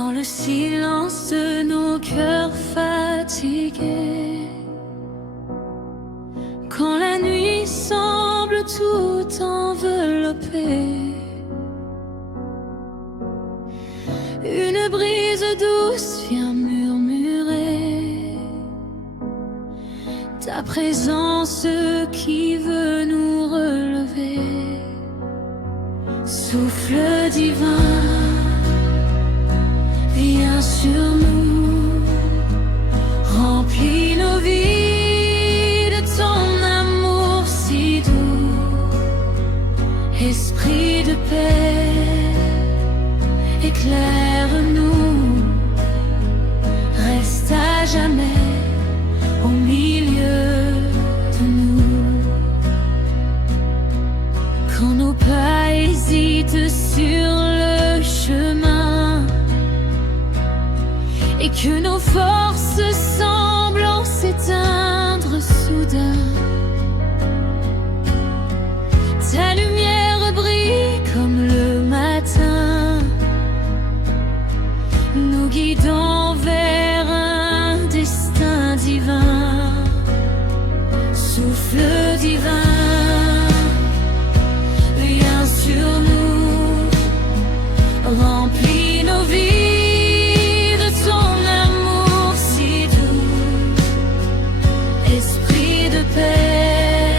dans le silence de nos cœurs fatigués, quand la nuit semble tout envelopper, une brise douce vient murmurer ta présence qui veut nous relever. Souffle divin, viens sur nous, remplis nos vies de ton amour si doux. Esprit de paix, éclaire-nous, reste à jamais au milieu de nous. Quand nos pas hésitent sur le chemin et que nos forces semblent s'éteindre soudain, ta lumière brille comme le matin, nous guidant vers un destin divin. Souffle divin, viens sur nous, remplis nos vies de ton amour si doux. Esprit de paix,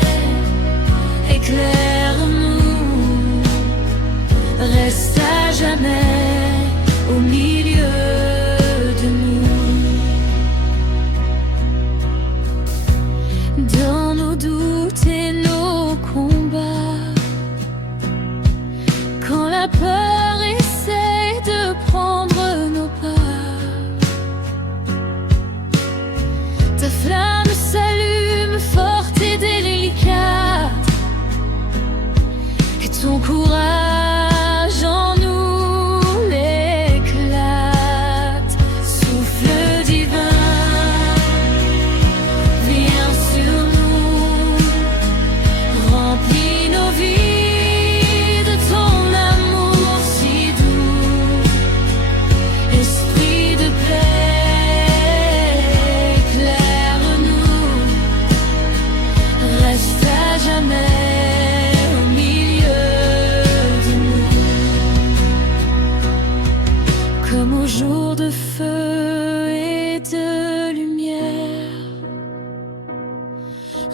éclaire-nous, reste à jamais au milieu de nous. Dans nos doutes et nos combats, quand la peur essaie de prendre nos pas, ta flamme s'allume forte et délicate, et ton courage en nous l'éclate. Souffle divin, viens sur nous, remplis nos vies de ton amour si doux. Esprit de paix, éclaire-nous, reste à jamais au milieu de nous. Comme au jour de feu et de lumière,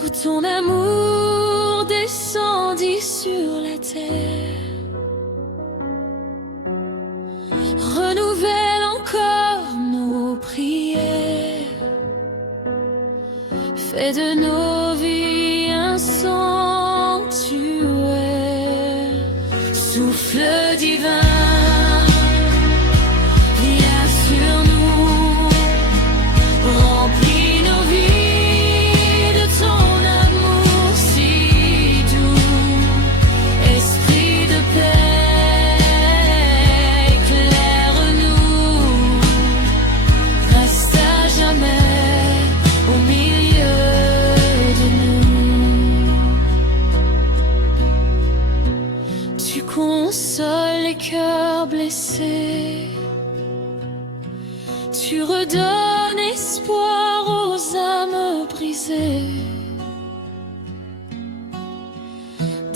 où ton amour descendit sur la terre, renouvelle encore nos prières, fais de nos vies un sanctuaire. Souffle divin, viens sur nous, remplis nos vies de ton amour si doux. Esprit de paix, éclaire-nous, reste à jamais au milieu de nous. Tu consoles les cœurs blessés, tu redonnes espoir aux âmes brisées.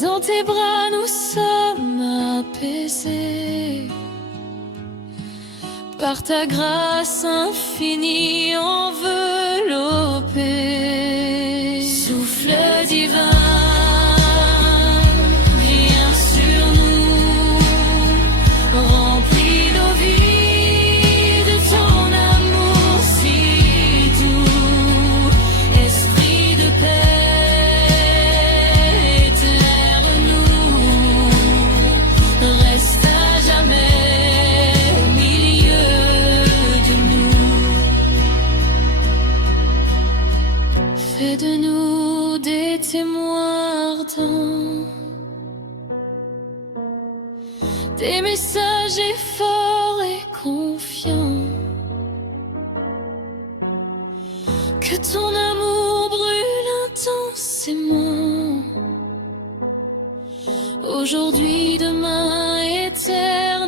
Dans tes bras nous sommes apaisés, par ta grâce infinie enveloppée. Souffle divin, viens sur nous, remplis nos vies de ton amour si doux. Esprit de paix, éclaire-nous, reste à jamais au milieu de nous. Fais de nous des témoins ardents, des messagers forts et confiants. Que ton amour brûle intensément, aujourd'hui, demain, éternellement.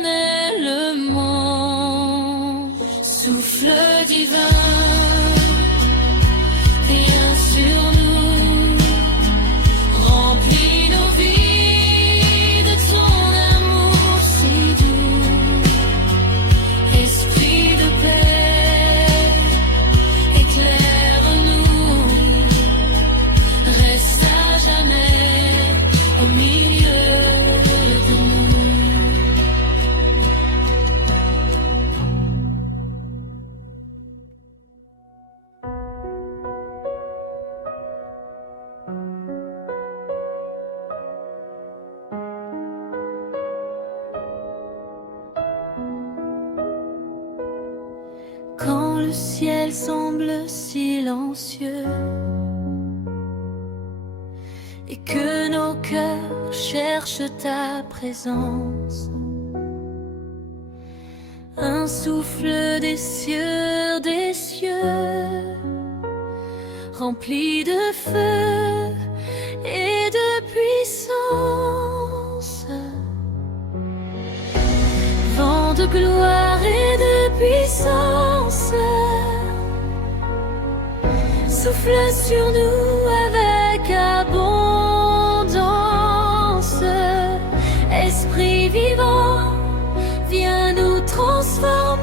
ciel semble silencieux et que nos cœurs cherchent ta présence. Un souffle des cieux, rempli de feu et de puissance. Vent de gloire et de puissance, souffle sur nous avec abondance. Esprit vivant, viens nous transformer.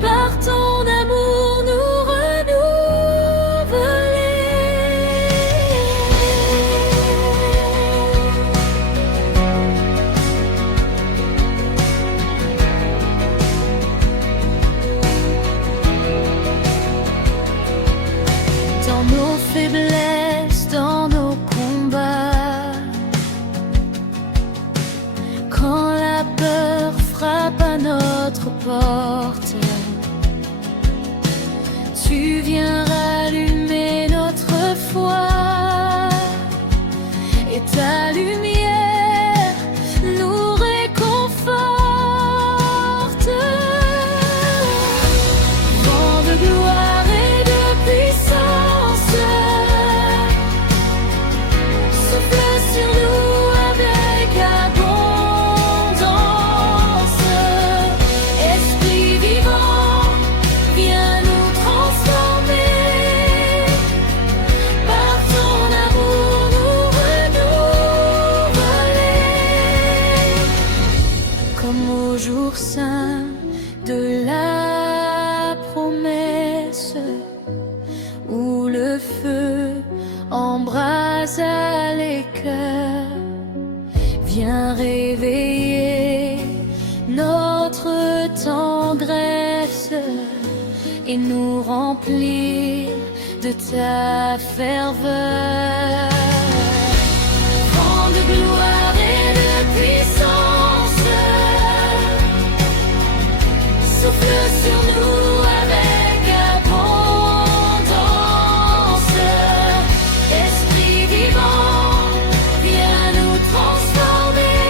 Par ton amour nous renouveler. Dans nos faiblesses, dans nos combats, quand la peur frappe à notre porte, tu viens rallumer notre foi et ta lumière nous réconforte. Vent de gloire et de puissance, souffle sur nous avec abondance. Esprit vivant, viens nous transformer. Par ton amour nous renouveler. Comme au jour saint de la promesse, où le feu embrasa les cœurs, viens réveiller notre tendresse et nous remplir de ta ferveur. Vent de gloire et de puissance, souffle sur nous avec abondance. Esprit vivant, viens nous transformer.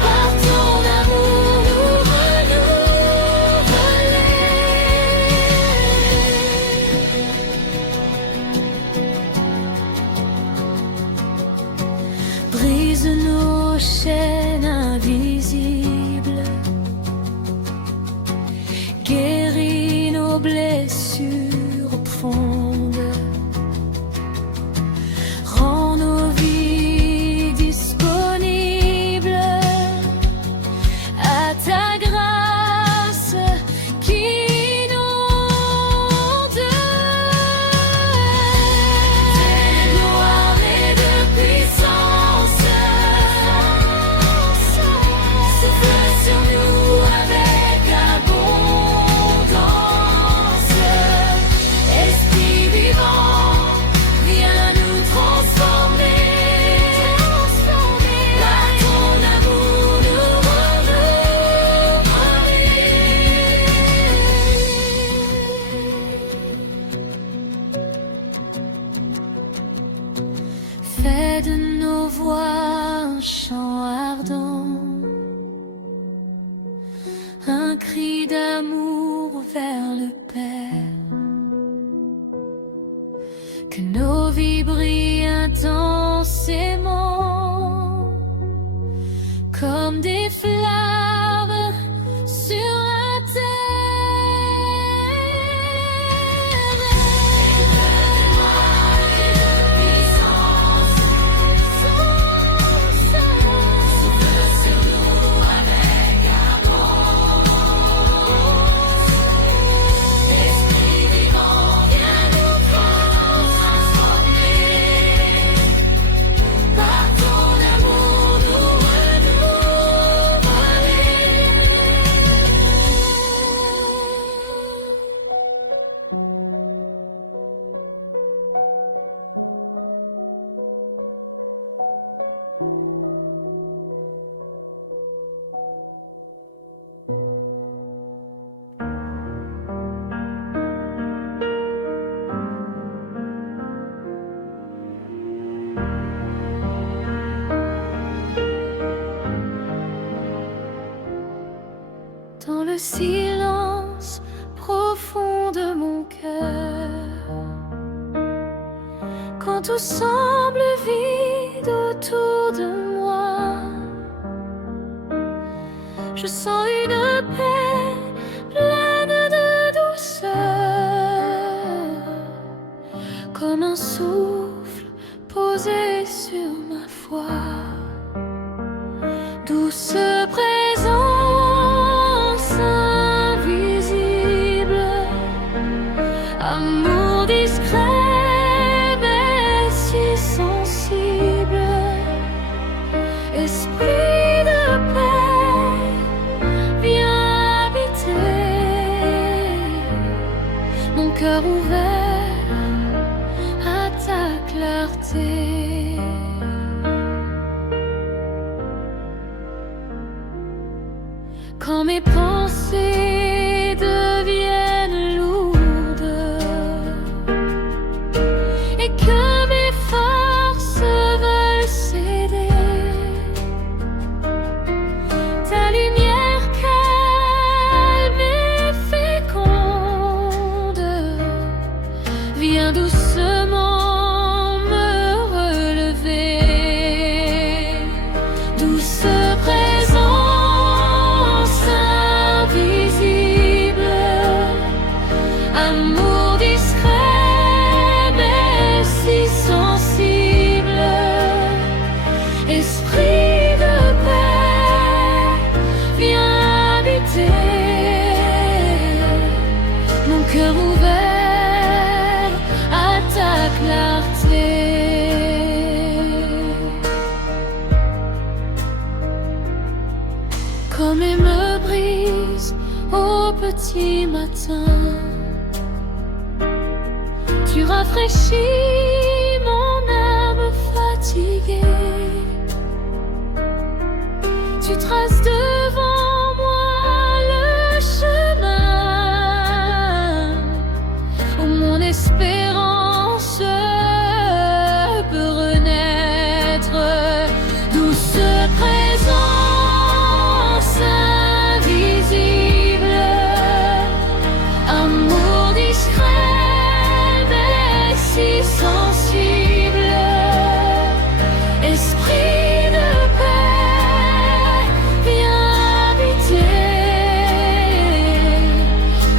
Par ton amour nous renouveler. Brise nos chaînes invisibles, guéris nos blessures profondes, rends nos vies disponibles à ta grâce qui inonde. Gloire et de puissance, souffle sur nous avec abondance. Esprit vivant, viens nous transformer. Par ton amour nous renouveler. Fais de nos voix un chant ardent, un cri d'amour vers le Père. Que nos vies brillent intensément comme des flammes sur la terre. Esprit vivant, viens nous transformer. Par ton amour nous renouveler. silence profond de mon cœur. Quand tout semble vide autour de moi, je sens une paix pleine de douceur, comme un souffle posé sur ma foi. Douce présence invisible, amour discret mais si sensible, esprit de paix, viens habiter mon cœur ouvert à ta clarté. Quand mes pensées deviennent lourdes et que mes forces veulent céder, ta lumière calme et féconde vient doucement me relever. Douce présence invisible, amour discret mais si sensible, esprit de paix, viens habiter mon cœur ouvert à ta clarté. Comme elle me brise au petit matin, tu rafraîchis mon âme fatiguée. Tu traces devant moi le chemin où mon espérance peut renaître. Douce présence invisible, amour discret mais si sensible, esprit de paix, viens habiter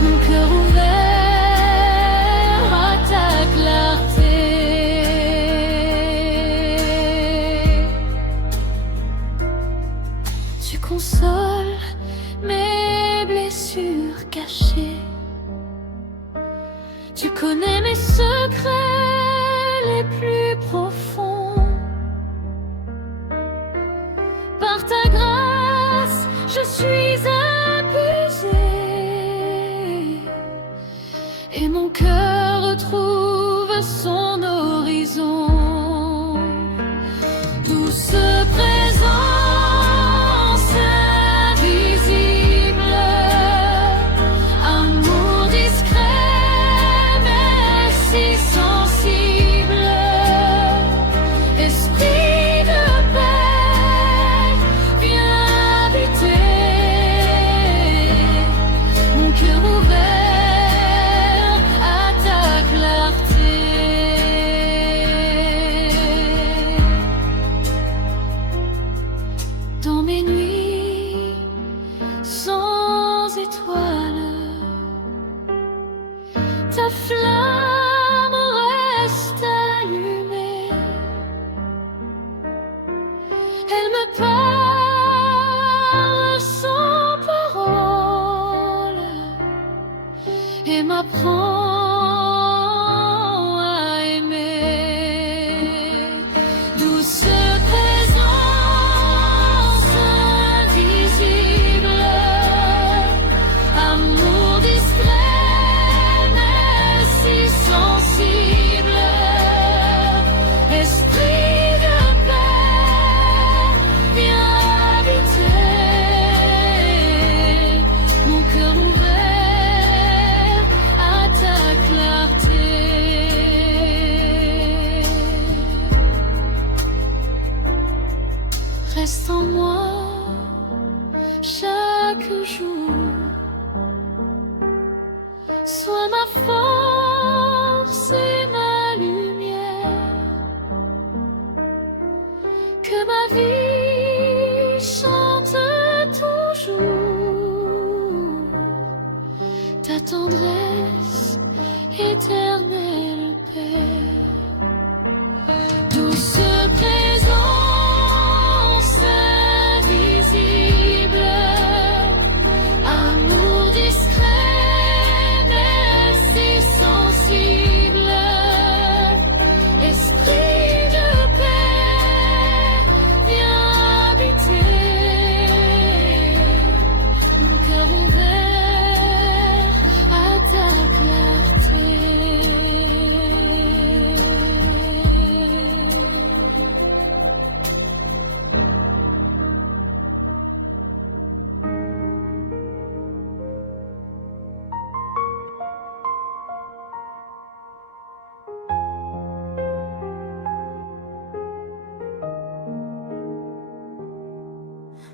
mon cœur ouvert à ta clarté. Tu consoles mes blessures cachées, tu connais mes secrets les plus profonds. Par ta grâce, je suis apaisée et mon cœur retrouve son horizon. Douce présence invisible, amour discret mais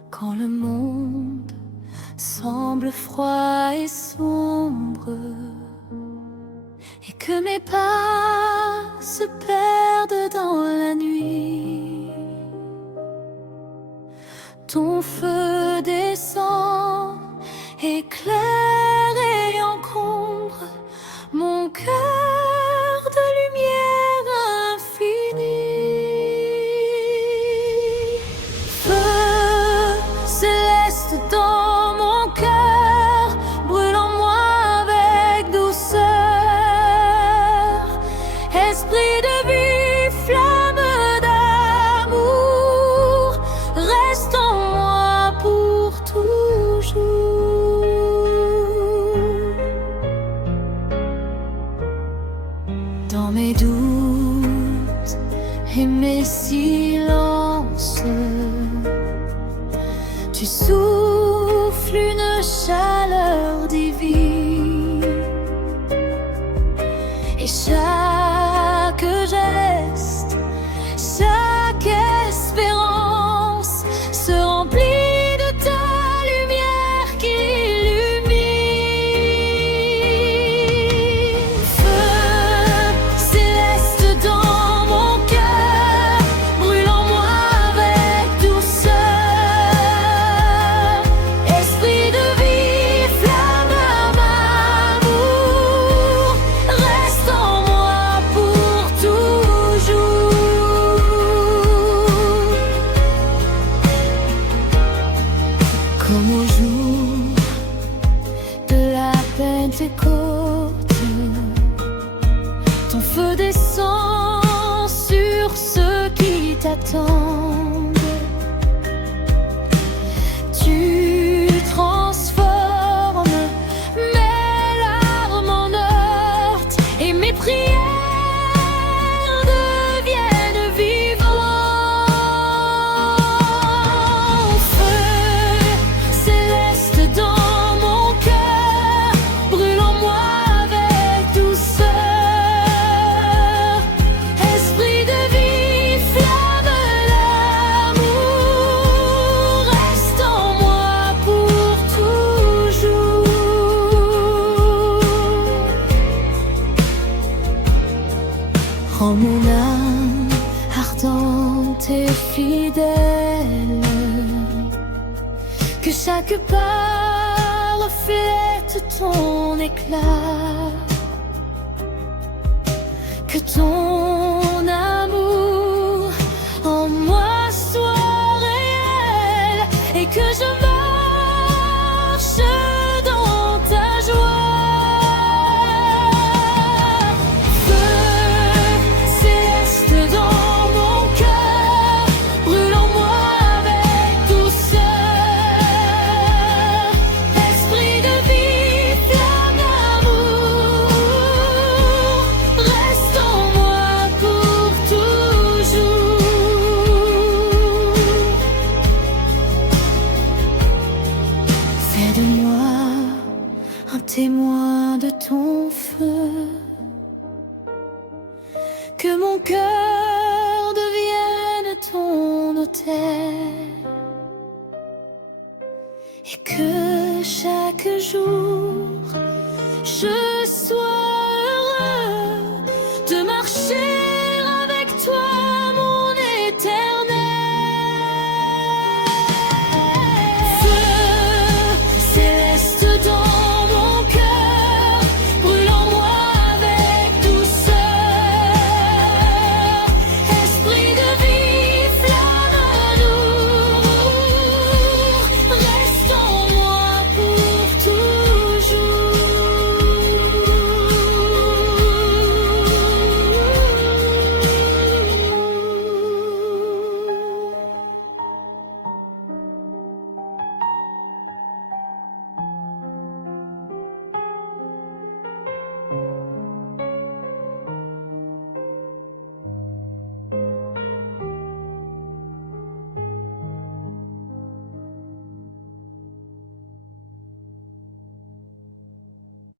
Quand le monde semble froid et sombre, et que mes pas se perdent dans la nuit, ton feu descend, éclaire et encombre mon cœur de lumière infinie. Feu céleste dans mon cœur, brûle en moi avec douceur. Esprit de vie, flamme d'amour, reste en moi pour toujours. Dans mes doutes et mes silences, tu souffles une chaleur divine, et chaque geste, chaque espérance se remplit de ta lumière qui illumine. Feu céleste dans mon cœur, brûle en moi avec douceur. Esprit de vie, flamme d'amour, reste en moi pour toujours. Comme au jour de la Pentecôte, ton feu descend sur ceux qui t'attendent. Tu transformes mes larmes en heurts et mes prières deviennent vivantes. Feu céleste dans mon cœur, brûle en moi avec douceur. Esprit de vie, flamme d'amour, reste en moi pour toujours. Rends mon âme ardente et fidèle, que chaque pas reflète ton éclat, que ton amour en moi soit réel, et que je marche dans ta joie. Feu céleste dans mon cœur, brûle en moi avec douceur. Esprit de vie, flamme d'amour, reste en moi pour toujours. Fais de moi un témoin de ton feu, que mon cœur devienne ton autel, et que chaque jour je sois heureux de marcher